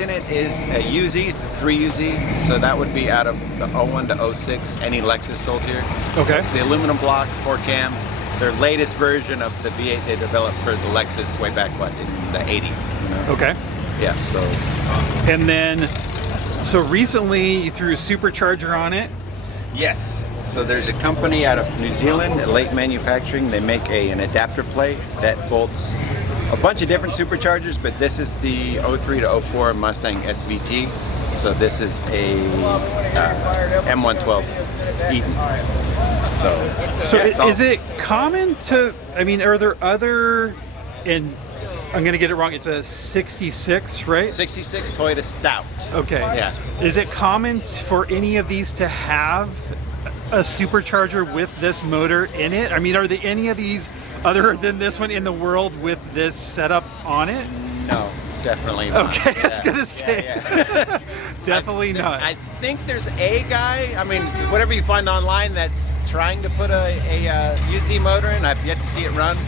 in it is a UZ, it's a 3UZ, so that would be out of the 01 to 06, any Lexus sold here. Okay. So it's the aluminum block, 4-cam, their latest version of the V8 they developed for the Lexus way back, what, in the 80s. You know? Okay. Yeah, so. And then, so recently you threw a supercharger on it? Yes. So there's a company out of New Zealand, Lake Manufacturing, they make an adapter plate that bolts a bunch of different superchargers, but this is the 03 to 04 Mustang SVT. So this is a M112 Eaton. So yeah, is it common to, I mean, are there other, and I'm going to get it wrong, it's a 66, right? 66 Toyota Stout. Okay. Yeah. Is it common for any of these to have a supercharger with this motor in it? I mean, are there any of these other than this one in the world with this setup on it? No, definitely not. Okay, I was gonna say. Yeah. Definitely not. I think there's a guy, I mean, whatever you find online that's trying to put a UZ motor in. I've yet to see it run.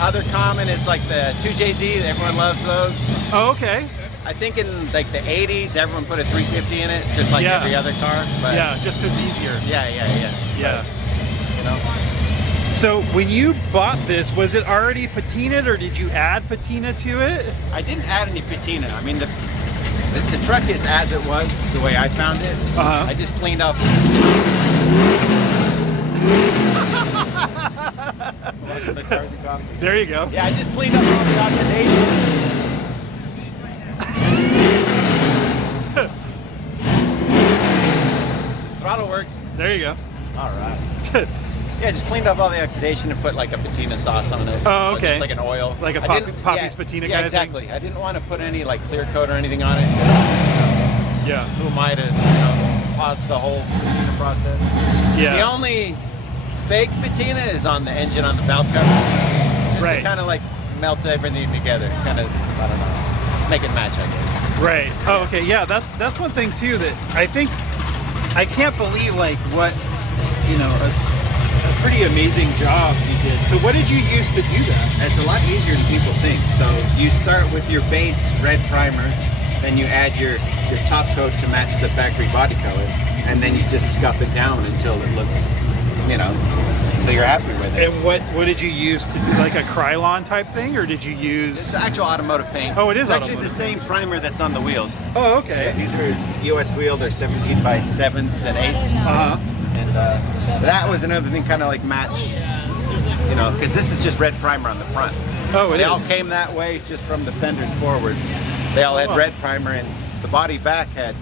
Other common is like the 2JZ, everyone loves those. Oh, okay. I think in like the 80s, everyone put a 350 in it, just like every other car. But yeah, just because it's easier. Yeah. But, you know. So when you bought this, was it already patinaed or did you add patina to it? I didn't add any patina. I mean, the truck is as it was, the way I found it. I just cleaned up. There you go. Yeah, I just cleaned up all the oxidation. Throttle works. There you go. All right. Yeah, just cleaned up all the oxidation and put like a patina sauce on it. Oh, okay. Just like an oil. Like a Poppy's patina kind of thing? Yeah, exactly. I didn't want to put any like clear coat or anything on it. Yeah. Who am I to, pause the whole patina process? Yeah. The only fake patina is on the engine on the valve cover. Just to kind of like melt everything together. Kind of, I don't know, make it match, I guess. Right. Oh, okay. Yeah, that's one thing too that I think, I can't believe like what, a pretty amazing job you did. So what did you use to do that? It's a lot easier than people think. So you start with your base red primer, then you add your top coat to match the factory body color, and then you just scuff it down until it looks, until you're happy with it. And what did you use to do, like a Krylon type thing, or did you use? It's actual automotive paint. Oh, it is it's actually the same primer that's on the wheels. Oh, okay. Yeah, these are US wheel. They're 17 by 7s and 8s. And that was another thing, kind of like match, because this is just red primer on the front. Oh, it is. They all came that way just from the fenders forward. They all had red primer, and the body back had,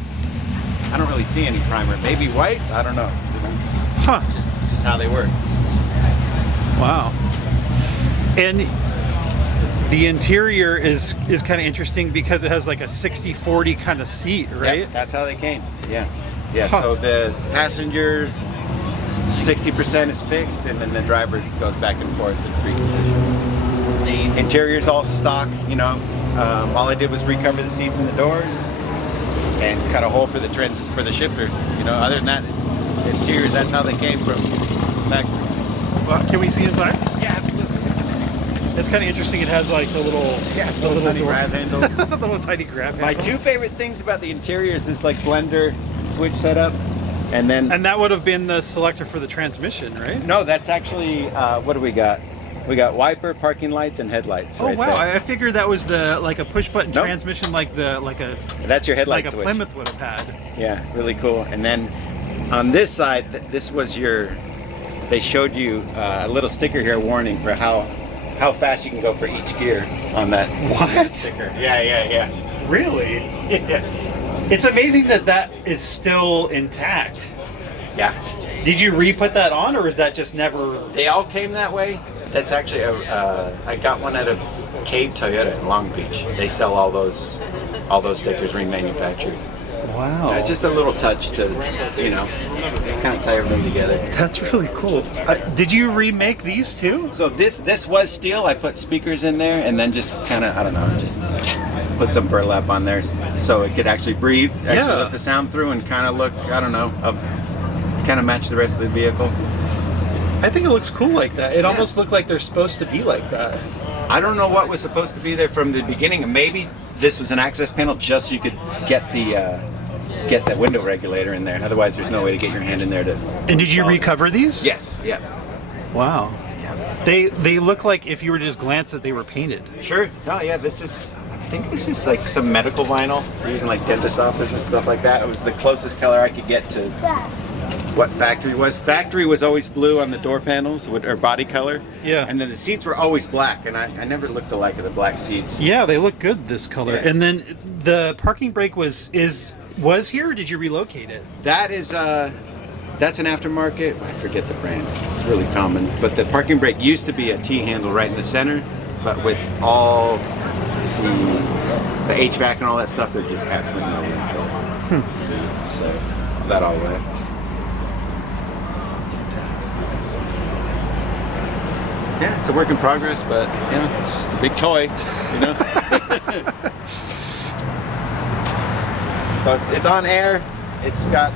I don't really see any primer. Maybe white? I don't know. Huh. Just how they work. Wow. And the interior is kind of interesting because it has like a 60-40 kind of seat, right? Yeah, that's how they came. Yeah. Yeah, so the passenger 60% is fixed, and then the driver goes back and forth in 3 positions. Interior's all stock, all I did was recover the seats and the doors and cut a hole for the shifter. Other than that, the interiors, that's how they came from factory. Well, can we see inside? Yeah, absolutely. It's kind of interesting. It has like the little tiny grab handle. The little tiny grab handle. My 2 favorite things about the interior is this like blender switch setup, and that would have been the selector for the transmission, right? No, that's actually what do we got? We got wiper, parking lights, and headlights. Oh, right wow! there. I figured that was like a push button transmission, like a that's your headlight like a switch. Plymouth would have had. Yeah, really cool. And then on this side, this was they showed you a little sticker here warning for how fast you can go for each gear on that. What? Sticker. Yeah. Really? Yeah. It's amazing that is still intact. Yeah. Did you re-put that on, or is that just never? They all came that way. That's actually I got one out of Cave Toyota in Long Beach. They sell all those stickers remanufactured. Wow. Just a little touch to, kind of tie everything together. That's really cool. Did you remake these too? So this was steel. I put speakers in there and then just kind of, I don't know, just put some burlap on there so it could actually breathe, let the sound through and kind of look, I don't know, kind of match the rest of the vehicle. I think it looks cool like that. It almost looked like they're supposed to be like that. I don't know what was supposed to be there from the beginning. Maybe this was an access panel just so you could get that window regulator in there. Otherwise, there's no way to get your hand in there to. And did you recover these? Yes. Yeah. Wow. Yeah. They look like if you were to just glance that they were painted. Sure. No. Yeah. I think this is like some medical vinyl. They're using like dentist office and stuff like that. It was the closest color I could get to what factory was. Factory was always blue on the door panels, or body color. Yeah. And then the seats were always black, and I never looked alike of the black seats. Yeah, they look good this color. Yeah. And then the parking brake was here, or did you relocate it? That is that's an aftermarket. I forget the brand. It's really common. But the parking brake used to be a T-handle right in the center, but with all the HVAC and all that stuff, there's just absolutely no room for it. So that all went. Yeah, it's a work in progress, but it's just a big toy, So it's on air. It's got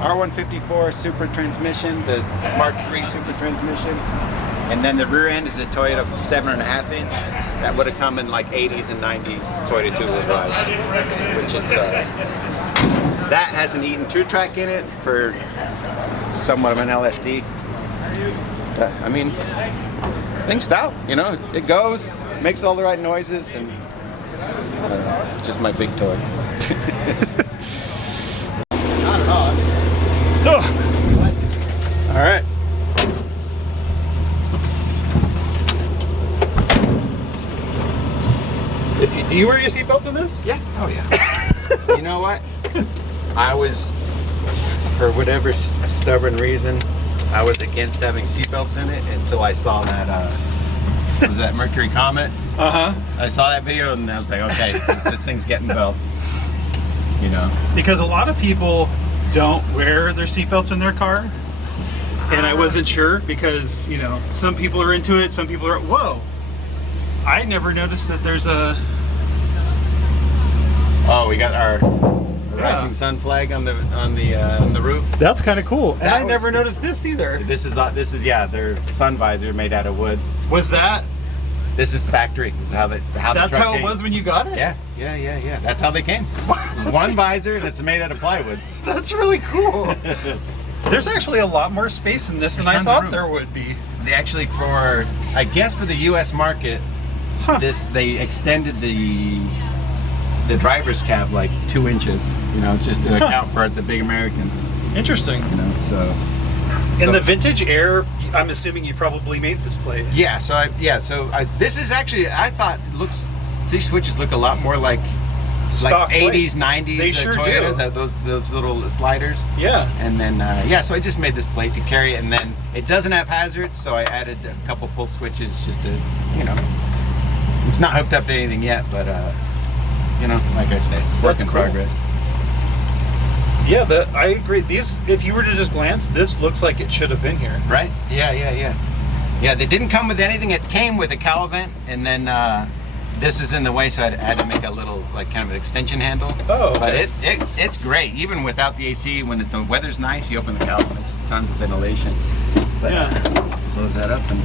R154 Super transmission, the Mark III Super transmission, and then the rear end is a Toyota 7.5 inch. That would have come in like 80s and 90s Toyota two-wheel drive, which it's that has an Eaton True Track in it for somewhat of an LSD. But, I mean, thing's stout, it goes, makes all the right noises, and it's just my big toy. Not at all. Oh. All right. Do you wear your seatbelt in this? Yeah. Oh yeah. You know what? I was, for whatever stubborn reason, I was against having seatbelts in it until I saw that. Was that Mercury Comet? I saw that video and I was like, okay, this thing's getting belts. Because a lot of people don't wear their seatbelts in their car, and I wasn't sure because some people are into it, some people are. Whoa! I never noticed that there's a. Oh, we got our rising sun flag on the roof. That's kind of cool, and I never noticed this either. This is their sun visor made out of wood. Was that? This is factory. This is how That's how it was when you got it. Yeah. That's how they came. One visor that's made out of plywood. That's really cool. There's actually a lot more space in this than I thought there would be. They actually, for the U.S. market, they extended the driver's cab like 2 inches, just to account for the big Americans. Interesting. In the vintage Air, I'm assuming you probably made this plate. Yeah. This is actually, I thought these switches look a lot more like stock 80s, 90s. They sure Toyota, do. Those little sliders. Yeah. And then so I just made this plate to carry it, and then it doesn't have hazards, so I added a couple pull switches just to, it's not hooked up to anything yet, but like I said, work in progress. Yeah, I agree. These, if you were to just glance, this looks like it should have been here. Right? Yeah. Yeah, they didn't come with anything. It came with a cowl vent, and then this is in the way, so I had to make a little, like, kind of an extension handle. Oh, okay. But it's great. Even without the AC, when the weather's nice, you open the cowl, and there's tons of ventilation. But, close that up and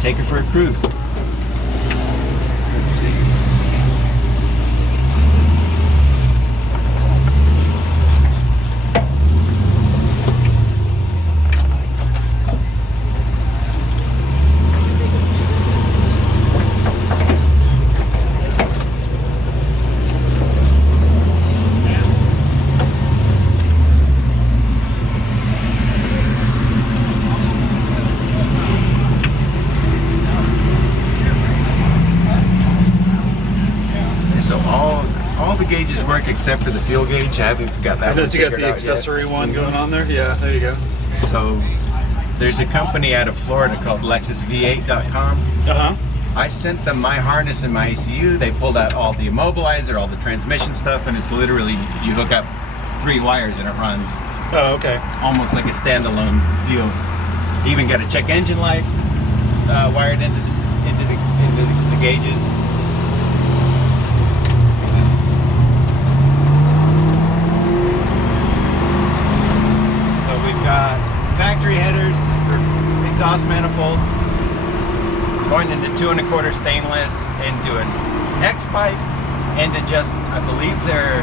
take it for a cruise. Let's see. So all the gauges work except for the fuel gauge. I haven't got that. Because you got the accessory one going on there. Yeah, there you go. So there's a company out of Florida called LexusV8.com. I sent them my harness and my ECU. They pulled out all the immobilizer, all the transmission stuff, and it's literally, you hook up 3 wires and it runs. Oh, okay. Almost like a standalone deal. You even got a check engine light wired into the gauges. So we've got factory headers for exhaust manifolds, going into 2 1/4 stainless, into an X pipe, into just, I believe they're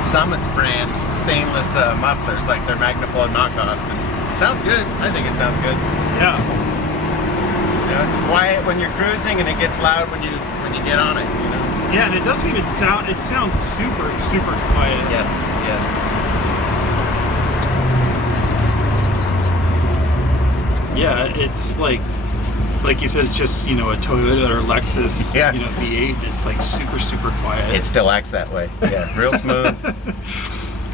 Summit's brand stainless mufflers, like their Magnaflow knockoffs. And sounds good. I think it sounds good. Yeah. You know, it's quiet when you're cruising, and it gets loud when you get on it. You know. Yeah, and it doesn't even sound. It sounds super quiet. Yes. Yes. Yeah, it's like you said, it's just, you know, a Toyota or Lexus, Yeah. you know, V8. It's like super quiet. It still acts that way. Yeah, real smooth.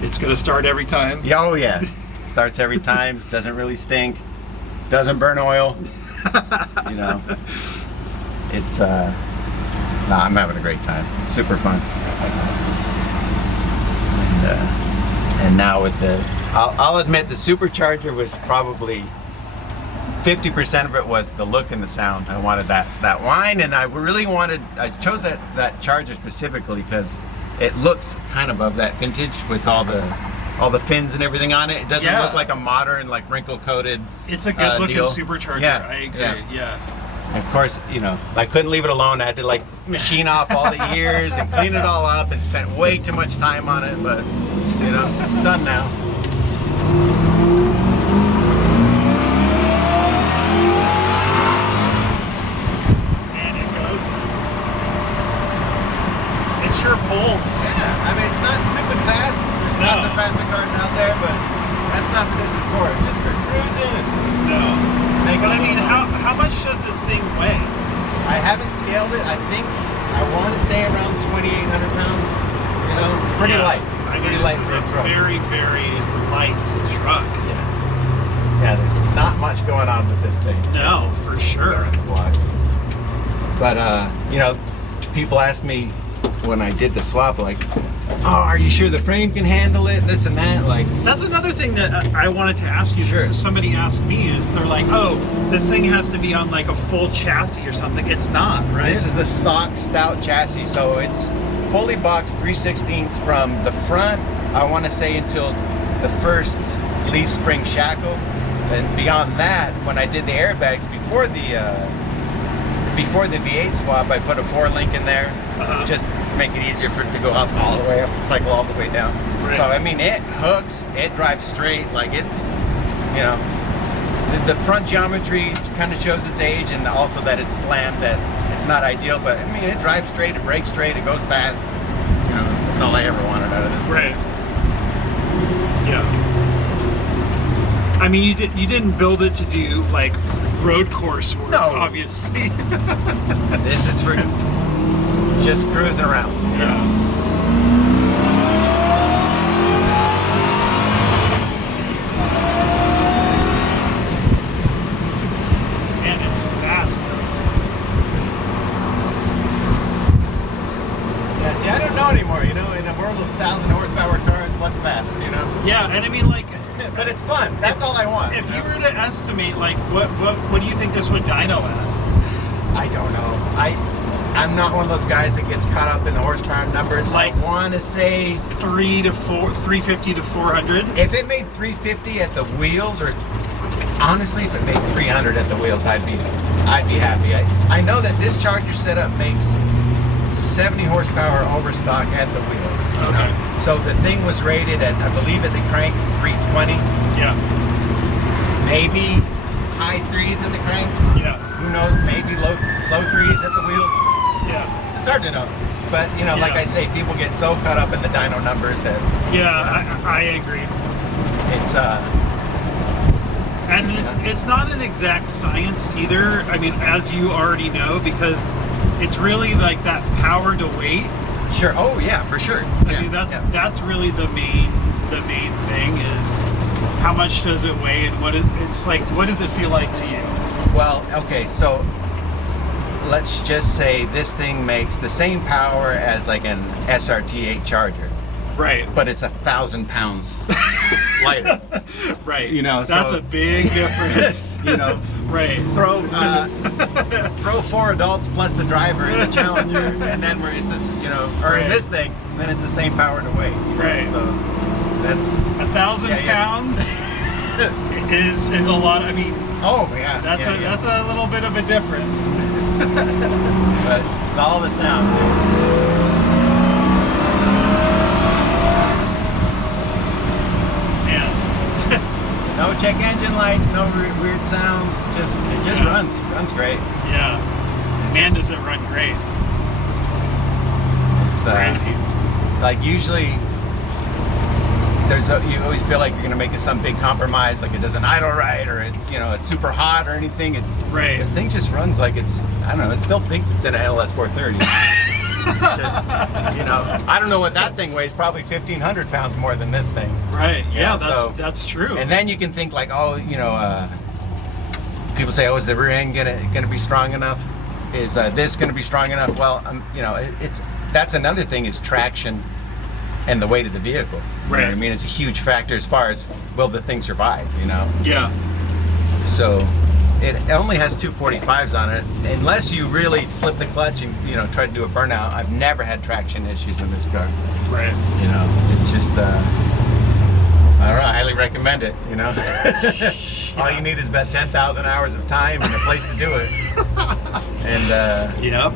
It's gonna start every time. Yeah, oh yeah. Starts every time. Doesn't really stink. Doesn't burn oil. You know. It's nah, I'm having a great time. It's super fun. And now with the, I'll admit the Supercharger was probably 50% of it was the look and the sound. I wanted that whine, and I really wanted, I chose that Charger specifically because it looks kind of of that vintage with all the fins and everything on it. It doesn't look like a modern, like wrinkle coated. It's a good looking deal. Supercharger. Yeah, I agree. yeah. And of course, you know, I couldn't leave it alone. I had to like machine off all the ears and clean it all up, and spent way too much time on it. But you know, it's done now. Sure pulls. Yeah, I mean, it's not stupid fast. There's lots of faster cars out there, but that's not what this is for. It's just for cruising. No. But I mean, how much does this thing weigh? I haven't scaled it. I think I want to say around 2,800 pounds. You know, it's pretty light. I mean, Pretty light it's for a a truck. very light truck. Yeah, there's not much going on with this thing. No, for sure. But you know, people ask me when I did the swap, like, oh, are you sure the frame can handle it, this and that? Like, that's another thing that I wanted to ask you. Sure. Somebody asked me, is they're like, oh, this thing has to be on like a full chassis or something. It's not, right? this is the stock Stout chassis, so it's fully boxed 3/16 from the front, I want to say, until the first leaf spring shackle. And beyond that, when I did the airbags before the V8 swap, I put a 4-link in there, just to make it easier for it to go up all the way up and cycle all the way down. Right. So I mean, it hooks, it drives straight, like it's, you know, the front geometry kind of shows its age, and also that it's slammed, that it's not ideal, but I mean, it drives straight, it brakes straight, it goes fast. You know, that's all I ever wanted out of this. Right. Yeah. I mean, you didn't build it to do like road course work, No. obviously. This is for just cruising around. You know? And it's fast though. Yeah, see, I don't know anymore, you know, in a world of 1,000 horsepower cars, what's fast, you know? Yeah, and I mean, like, But it's fun, that's all I want. if you were to estimate, like, what do you think this would dyno at? I don't know. I'm not one of those guys that gets caught up in the horsepower numbers. Like, I want to say 350 to 400. if it made 350 at the wheels, or honestly, if it made 300 at the wheels, I'd be happy. I know that this Charger setup makes 70 horsepower overstock at the wheels. You Okay. know? So the thing was rated at, I believe at the crank, 320. Yeah. Maybe high threes at the crank. Yeah. Who knows? Maybe low threes at the wheels. Yeah. It's hard to know. But you know, like Yeah. I say, people get so caught up in the dyno numbers that Yeah, I agree. it's And it's not an exact science either. I mean, as you already know, because it's really like that power to weight. sure. Oh yeah, for sure. I mean, that's really the main thing is how much does it weigh, and what does it feel like to you? Well, okay, so let's just say this thing makes the same power as like an SRT8 Charger, Right. but it's 1,000 pounds lighter. Right. You know, that's so- a big difference. You know, Right. throw 4 adults plus the driver in the Challenger, and then it's this, you know, or in this thing, then it's the same power to weight. You know? Right. So that's 1,000 pounds is a lot. I mean, Oh yeah. that's yeah. that's a little bit of a difference. But all the sound. check engine lights, no weird sounds. It just runs great. Yeah. Man, does it run great. It's crazy. Like usually, you always feel like you're gonna make some big compromise, like it doesn't idle right, or it's it's super hot or anything. It's right. The thing just runs like it's, I don't know. It still thinks it's an LS 430. It's just I don't know what that thing weighs. Probably 1,500 pounds more than this thing. Right. Yeah. So, that's true. And then you can think like, oh, people say, oh, is the rear end gonna be strong enough? Is this gonna be strong enough? Well, that's another thing, is traction and the weight of the vehicle. You know what I mean? It's a huge factor as far as, will the thing survive, Yeah. So it only has 245s on it. Unless you really slip the clutch and try to do a burnout, I've never had traction issues in this car. Right. It's just I don't know, I highly recommend it, All you need is about 10,000 hours of time and a place to do it. And yep.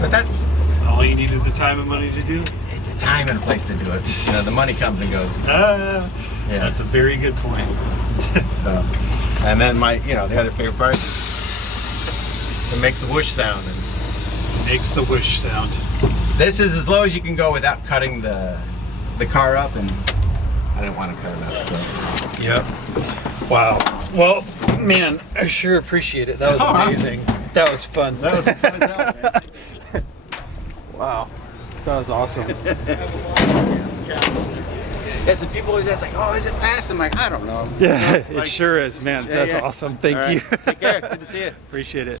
But that's all you need, is the time and money to do it. It's a time and a place to do it. The money comes and goes. Yeah. That's a very good point. So, and then the other favorite part is it makes the whoosh sound. Makes the whoosh sound. This is as low as you can go without cutting the car up, and I didn't want to cut it up. So. Yep. Wow. Well, man, I sure appreciate it. That was amazing. That was fun. That was a fun job, man. Wow. That was awesome. Yeah, so people always ask, like, oh, is it fast? I'm like, I don't know. Yeah, it sure is, man. That's awesome. Thank you. Take care. Good to see you. Appreciate it.